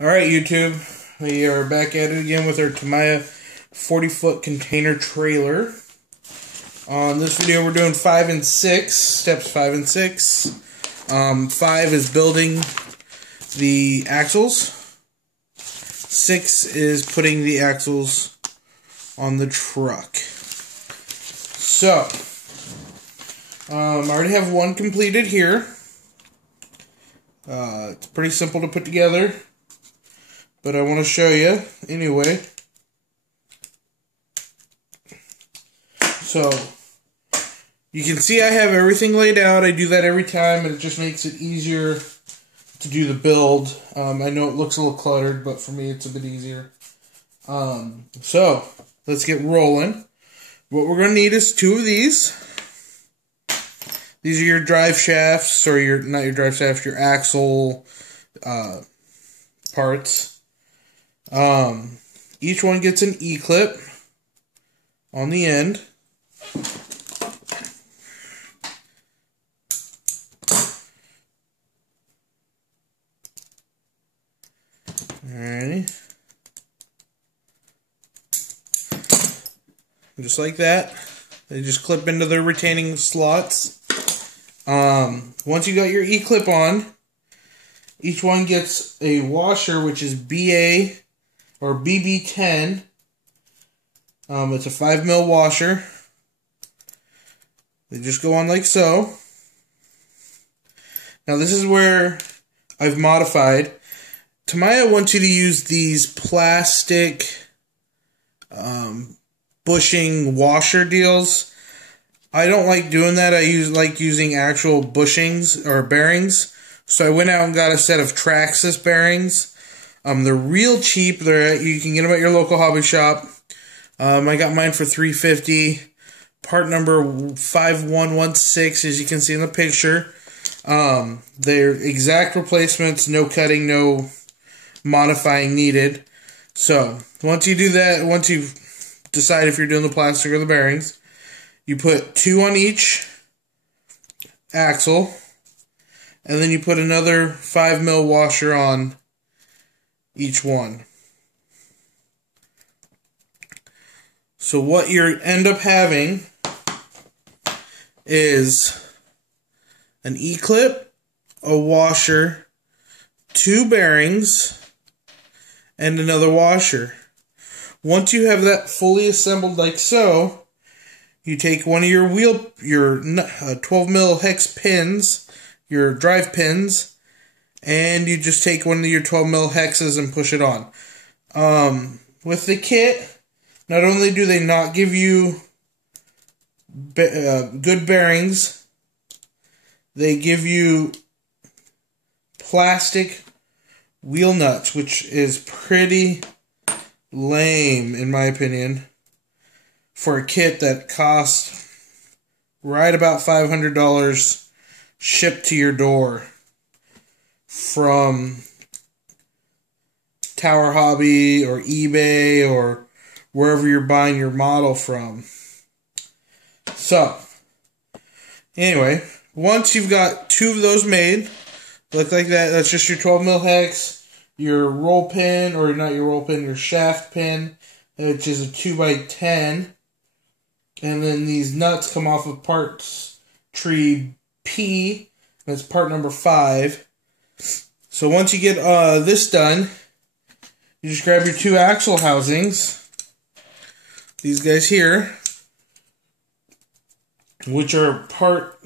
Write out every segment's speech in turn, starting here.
Alright, YouTube, we are back at it again with our Tamiya 40-foot container trailer. On this video, we're doing 5 and 6, steps 5 and 6. 5 is building the axles. 6 is putting the axles on the truck. So, I already have one completed here. It's pretty simple to put together, but I want to show you anyway. So, you can see I have everything laid out. I do that every time, and it just makes it easier to do the build. I know it looks a little cluttered, but for me it's a bit easier. So, let's get rolling. What we're going to need is 2 of these. These are your drive shafts, or not your drive shafts, your axle parts. Each one gets an E-clip on the end. Alrighty. Just like that. They just clip into their retaining slots. Once you got your E-clip on, each one gets a washer, which is BA or BB10. It's a 5mm washer. They just go on like so. Now this is where I've modified. Tamiya wants you to use these plastic bushing washer deals. I don't like doing that. I like using actual bushings or bearings. So I went out and got a set of Traxxas bearings. They're real cheap. You can get them at your local hobby shop. I got mine for $3.50. Part number 5116, as you can see in the picture. They're exact replacements, no cutting, no modifying needed. So once you do that, once you decide if you're doing the plastic or the bearings, you put 2 on each axle, and then you put another 5mm washer on each one. So what you end up having is an E-clip, a washer, 2 bearings, and another washer. Once you have that fully assembled like so, you take one of your 12mm hex pins, your drive pins, and you just take one of your 12mm hexes and push it on. With the kit, not only do they not give you good bearings, they give you plastic wheel nuts, which is pretty lame in my opinion, for a kit that costs right about $500 shipped to your door from Tower Hobby or eBay or wherever you're buying your model from. So, anyway, once you've got 2 of those made, look like that, that's just your 12mm hex, your roll pin, or not your roll pin, your shaft pin, which is a 2x10. And then these nuts come off of parts tree P. That's part number 5. So once you get this done, you just grab your 2 axle housings. These guys here, which are part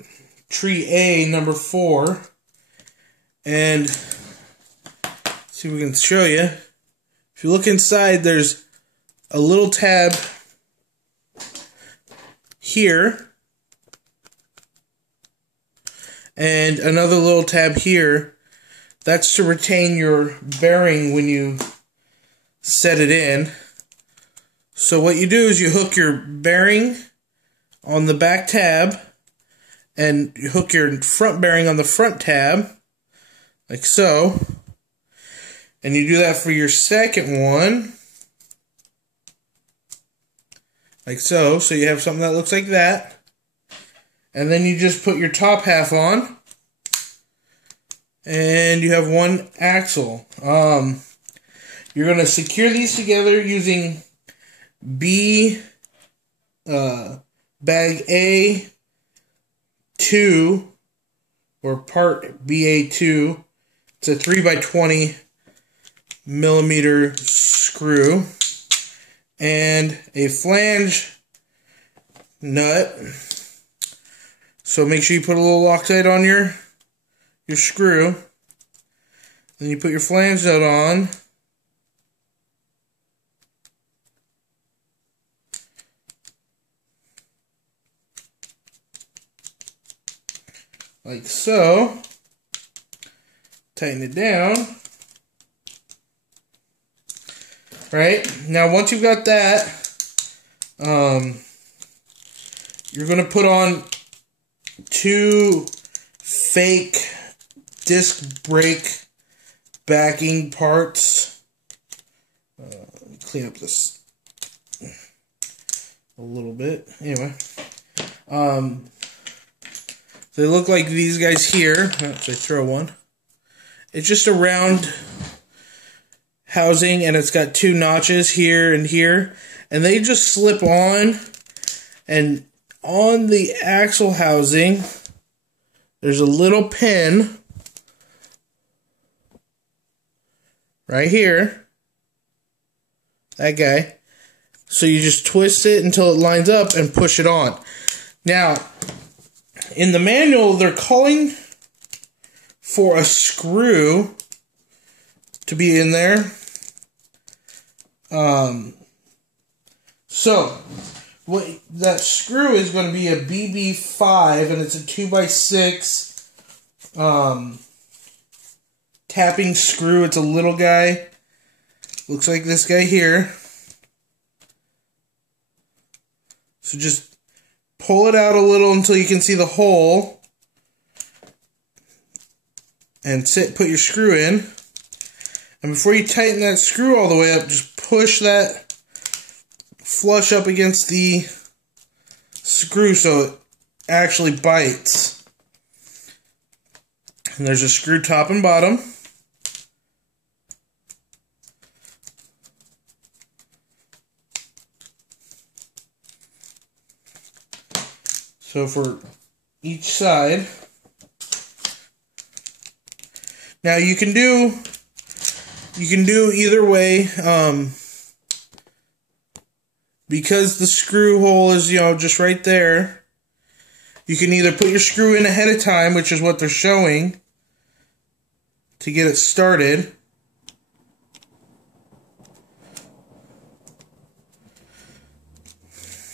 tree A, number 4. And see if we can show you. If you look inside, there's a little tab here, and another little tab here. That's to retain your bearing when you set it in. So what you do is you hook your bearing on the back tab, and you hook your front bearing on the front tab, like so. And you do that for your second one, like so. So you have something that looks like that. And then you just put your top half on, and you have one axle. You're going to secure these together using B bag A2 or part BA2. It's a 3x20 millimeter screw and a flange nut. So make sure you put a little Loctite on your screw. Then you put your flange nut on. Like so. Tighten it down. Right? Now once you've got that, you're going to put on 2 fake disc brake backing parts. Clean up this a little bit. Anyway. They look like these guys here. Let's throw one. It's just a round housing, and it's got 2 notches here and here. And they just slip on. And on the axle housing, there's a little pin right here. That guy. So you just twist it until it lines up and push it on. Now, in the manual, they're calling for a screw to be in there. So, what that screw is going to be a BB5, and it's a 2x6 tapping screw. It's a little guy. Looks like this guy here. So just pull it out a little until you can see the hole. And put your screw in. And before you tighten that screw all the way up, just push that flush up against the screw so it actually bites. And there's a screw top and bottom. So for each side. Now you can do either way, because the screw hole is, just right there. You can either put your screw in ahead of time, which is what they're showing, to get it started.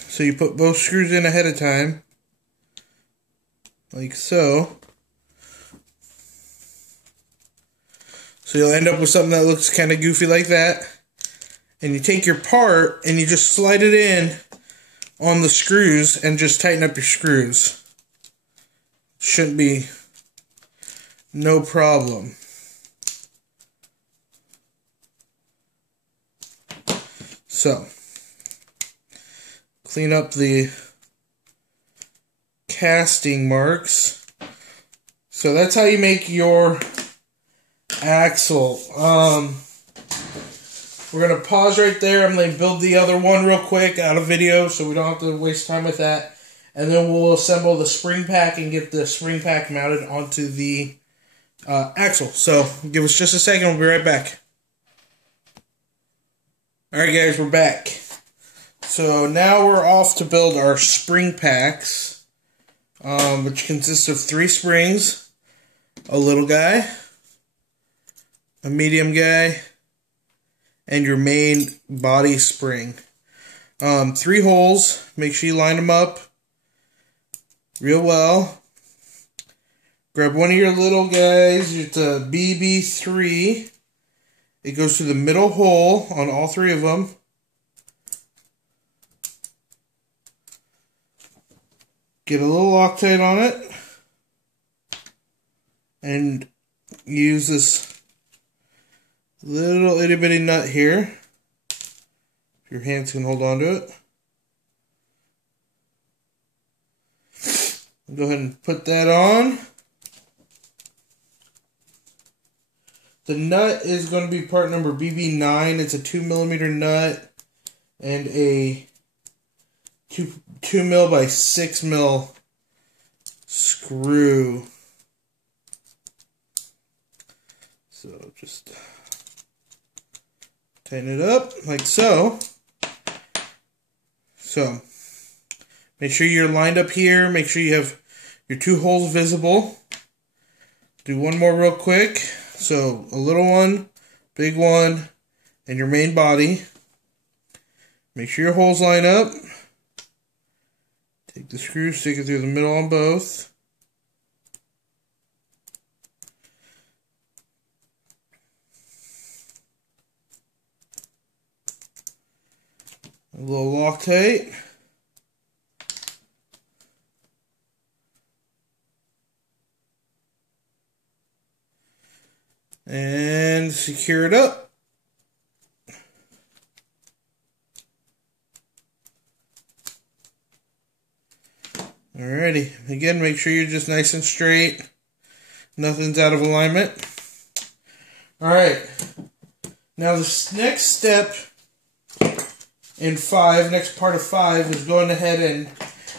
So you put both screws in ahead of time, like so. So you'll end up with something that looks kind of goofy like that. And you take your part and you just slide it in on the screws and just tighten up your screws. Shouldn't be no problem. So, clean up the casting marks. So that's how you make your axle. We're going to pause right there. I'm going to build the other one real quick out of video so we don't have to waste time with that. And then we'll assemble the spring pack and get the spring pack mounted onto the axle. So give us just a second. We'll be right back. Alright guys, we're back. So now we're off to build our spring packs, which consists of 3 springs, a little guy, a medium guy, and your main body spring. 3 holes. Make sure you line them up real well. Grab one of your little guys. It's a BB3. It goes through the middle hole on all 3 of them. Get a little Loctite on it. And use this little itty bitty nut here. Your hands can hold on to it. Go ahead and put that on. The nut is going to be part number BB9. It's a 2mm nut and a 2 mil by 6 mil screw. So just tighten it up like so. So make sure you're lined up here. Make sure you have your 2 holes visible. Do one more real quick. So a little one, big one, and your main body. Make sure your holes line up. Take the screw, stick it through the middle on both. A little Loctite. And secure it up. Alrighty. Again, make sure you're just nice and straight. Nothing's out of alignment. Alright. Now the next step in 5, next part of 5, is going ahead and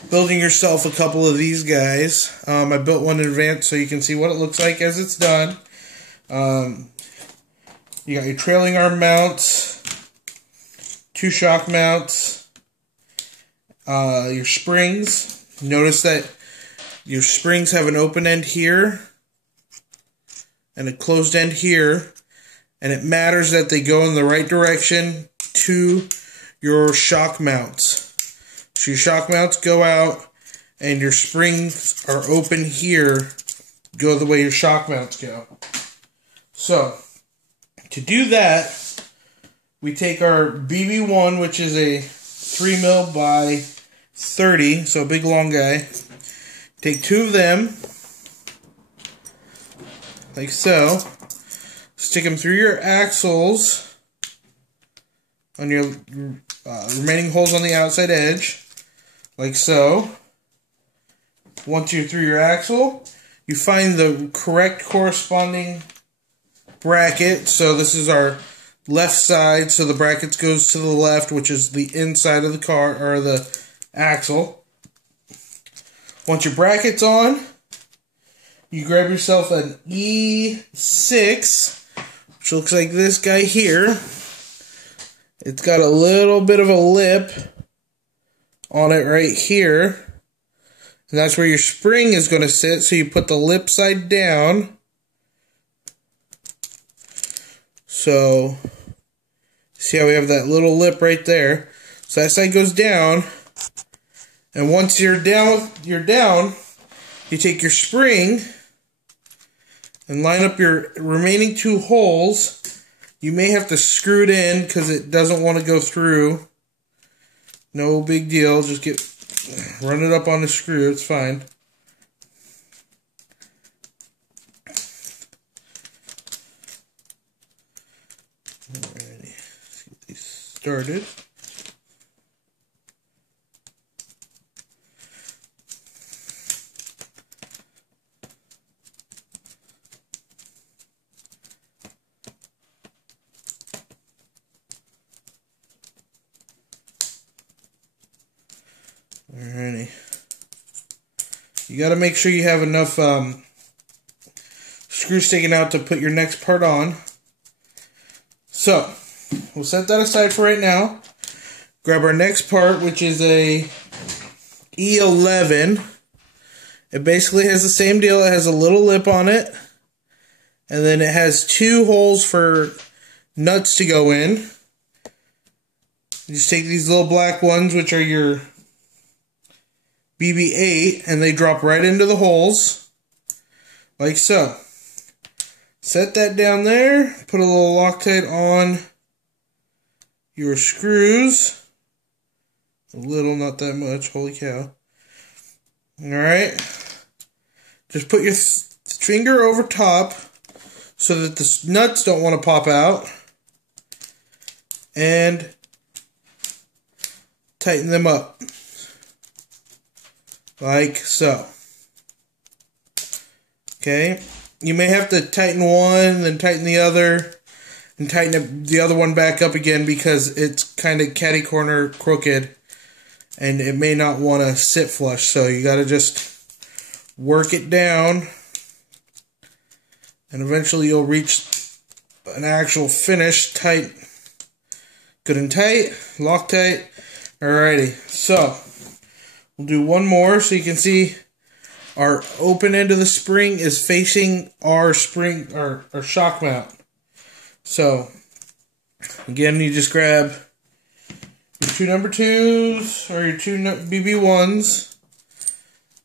building yourself a couple of these guys. I built one in advance so you can see what it looks like as it's done. You got your trailing arm mounts, 2 shock mounts, your springs. Notice that your springs have an open end here and a closed end here, and it matters that they go in the right direction to your shock mounts. So your shock mounts go out and your springs are open here, go the way your shock mounts go. So to do that, we take our BB1, which is a 3 mil by 30, so a big long guy. Take 2 of them, like so. Stick them through your axles on your remaining holes on the outside edge, like so. Once you're through your axle, you find the correct corresponding bracket. So this is our left side, so the bracket goes to the left, which is the inside of the car, or the axle. Once your bracket's on, you grab yourself an E6, which looks like this guy here. It's got a little bit of a lip on it right here, and that's where your spring is going to sit. So you put the lip side down. So see how we have that little lip right there? So that side goes down. And once you're down, you take your spring and line up your remaining 2 holes. You may have to screw it in because it doesn't want to go through. No big deal. Just run it up on the screw. It's fine. Alrighty. Let's get these started. Alrighty. You got to make sure you have enough screws sticking out to put your next part on. So, we'll set that aside for right now. Grab our next part, which is a E11. It basically has the same deal. It has a little lip on it. And then it has 2 holes for nuts to go in. You just take these little black ones, which are your BB8, and they drop right into the holes, like so. Set that down there, put a little Loctite on your screws. A little, not that much, holy cow. Alright. Just put your finger over top so that the nuts don't want to pop out. And tighten them up. Like so. Okay. you may have to tighten one, then tighten the other, and tighten the other one back up again because it's kind of catty corner crooked, and it may not want to sit flush. So you got to just work it down, and eventually you'll reach an actual finish, tight, good and tight, Loctite. Alrighty, so we'll do one more so you can see our open end of the spring is facing our spring, our shock mount. So again, you just grab your two number 2s or your two BB1s,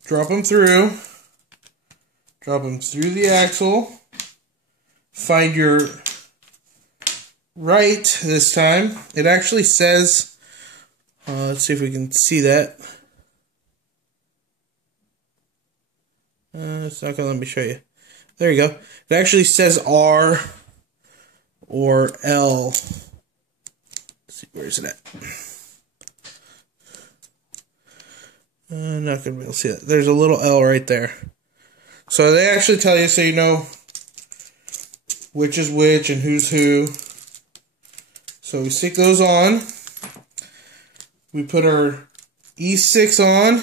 drop them through the axle, find your right this time. It actually says, let's see if we can see that. It's not going to let me show you. There you go. It actually says R or L. Let's see, where is it at? Not going to be able to see that. There's a little L right there. So they actually tell you so you know which is which and who's who. So we stick those on. We put our E6 on.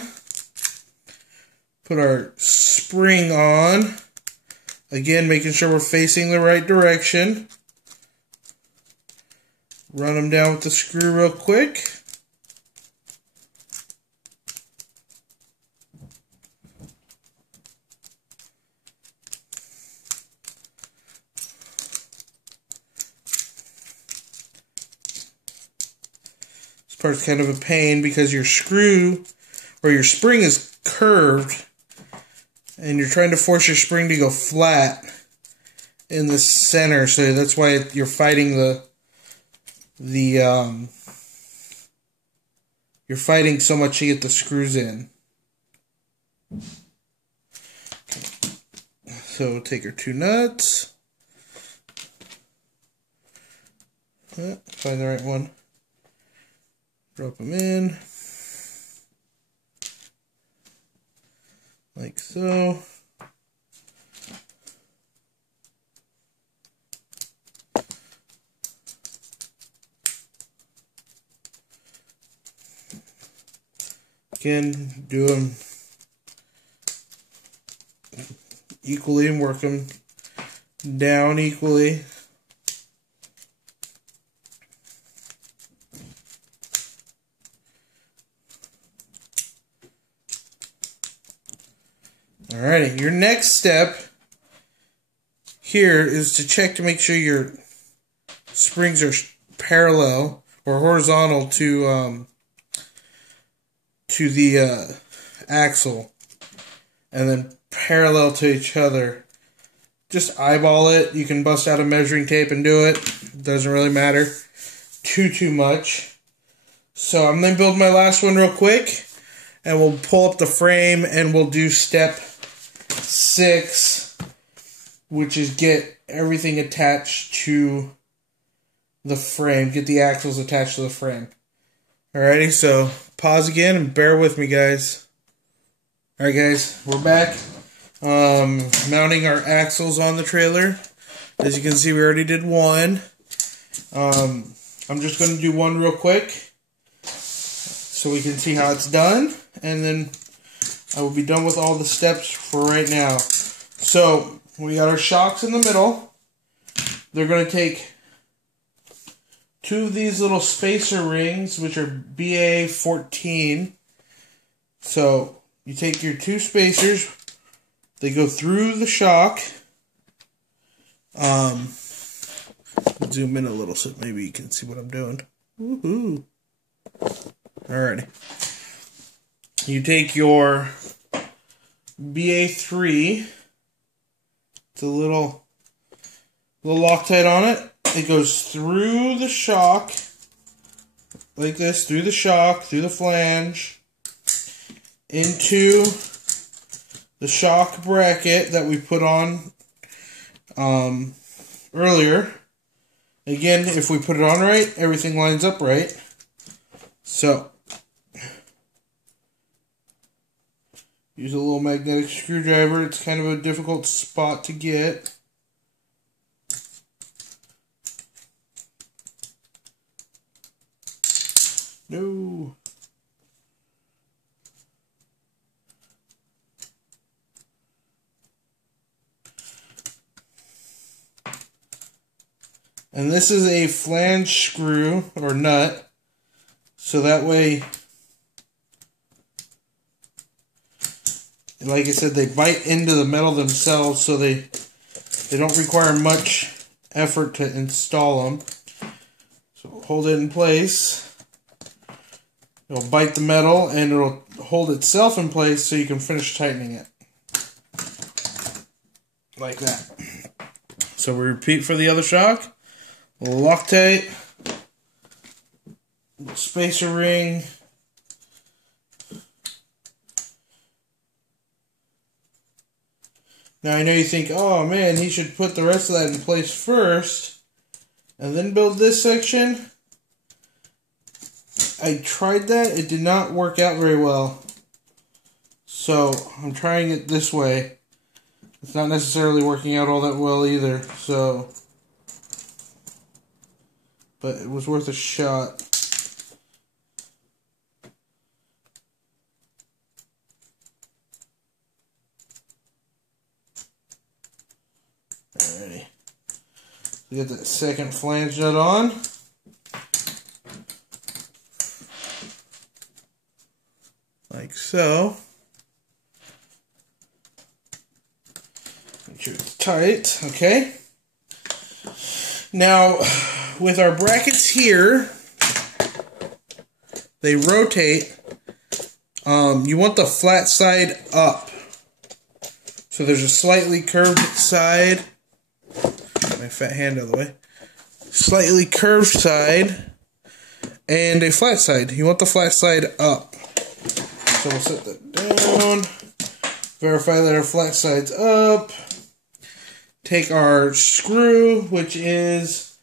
Put our spring on. Again, making sure we're facing the right direction. Run them down with the screw real quick. This part's kind of a pain because your screw or your spring is curved and you're trying to force your spring to go flat in the center, so that's why you're fighting you're fighting so much to get the screws in. So take our two nuts, find the right one, drop them in like so. Again, do them equally and work them down equally. Alrighty, your next step here is to check to make sure your springs are parallel or horizontal to the axle, and then parallel to each other. Just eyeball it. You can bust out a measuring tape and do it. It doesn't really matter too much. So I'm going to build my last one real quick, and we'll pull up the frame and we'll do step 6, which is get everything attached to the frame. Get the axles attached to the frame. Alrighty, so pause again and bear with me, guys. Alright, guys, we're back. Mounting our axles on the trailer. As you can see, we already did one. I'm just going to do one real quick so we can see how it's done, and then I will be done with all the steps for right now. So, we got our shocks in the middle. They're going to take 2 of these little spacer rings, which are BA14. So, you take your 2 spacers, they go through the shock. Zoom in a little so maybe you can see what I'm doing. Woohoo! Alrighty. You take your BA3, it's a little Loctite on it. It goes through the shock, like this, through the shock, through the flange, into the shock bracket that we put on earlier. Again, if we put it on right, everything lines up right. So, Use a little magnetic screwdriver. It's kind of a difficult spot to get. No. And this is a flange screw or nut, so that way, like I said, they bite into the metal themselves, so they don't require much effort to install them. So hold it in place. It'll bite the metal and it'll hold itself in place so you can finish tightening it. Like that. So we repeat for the other shock. Loctite, spacer ring, now I know you think, oh man, he should put the rest of that in place first and then build this section. I tried that, it did not work out very well, so I'm trying it this way. It's not necessarily working out all that well either, so... but it was worth a shot. Alrighty. We get that second flange nut on. Like so. Make sure it's tight, okay? Now, with our brackets here, they rotate. You want the flat side up. So there's a slightly curved side. Get my fat hand out of the way. Slightly curved side and a flat side. You want the flat side up. So we'll set that down. Verify that our flat side's up. Take our screw, which is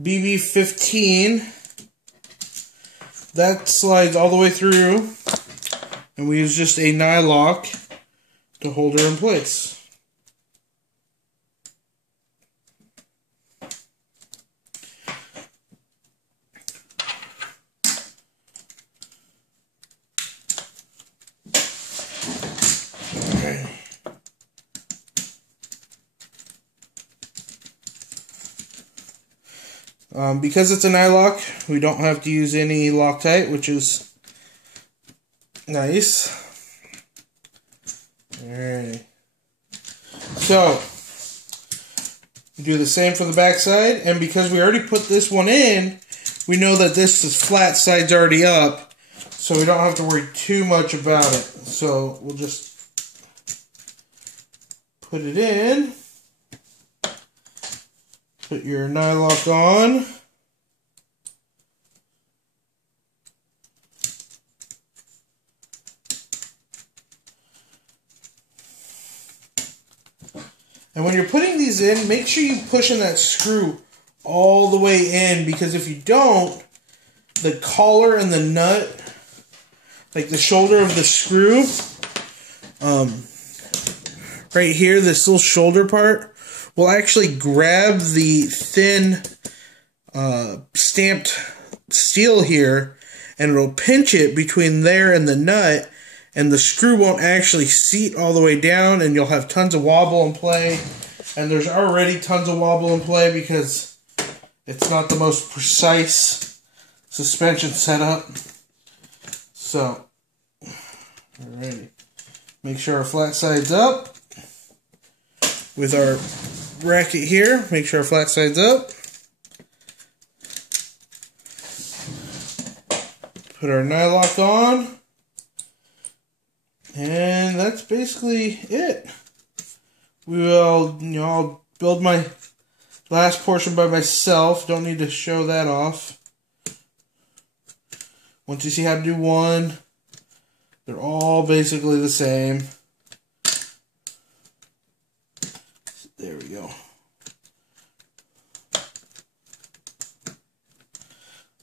BB15. That slides all the way through, and we use just a nylock to hold her in place. Because it's a nylock, we don't have to use any Loctite, which is nice. Alright. So, we do the same for the back side, and because we already put this one in, we know that this is flat side's already up, so we don't have to worry too much about it. So, we'll just put it in. Put your nylock on. And when you're putting these in, make sure you push in that screw all the way in, because if you don't, the collar and the nut, like the shoulder of the screw, right here, this little shoulder part, will actually grab the thin stamped steel here, and it'll pinch it between there and the nut, and the screw won't actually seat all the way down, and you'll have tons of wobble and play. And there's already tons of wobble and play because it's not the most precise suspension setup. So, alrighty. Make sure our flat side's up. With our bracket here, make sure our flat side's up. Put our nylock on. And that's basically it. We will, I'll build my last portion by myself. Don't need to show that off. Once you see how to do one, they're all basically the same. There we go.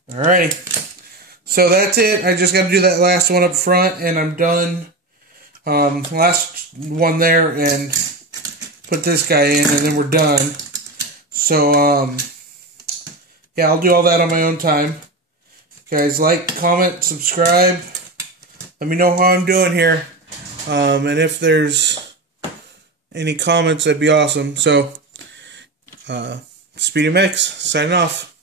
Alrighty. So that's it. I just got to do that last one up front, and I'm done. last one there and put this guy in, and then we're done. So, yeah, I'll do all that on my own time. Guys, like, comment, subscribe. Let me know how I'm doing here. And if there's any comments, that'd be awesome. So, Speedy Mix, signing off.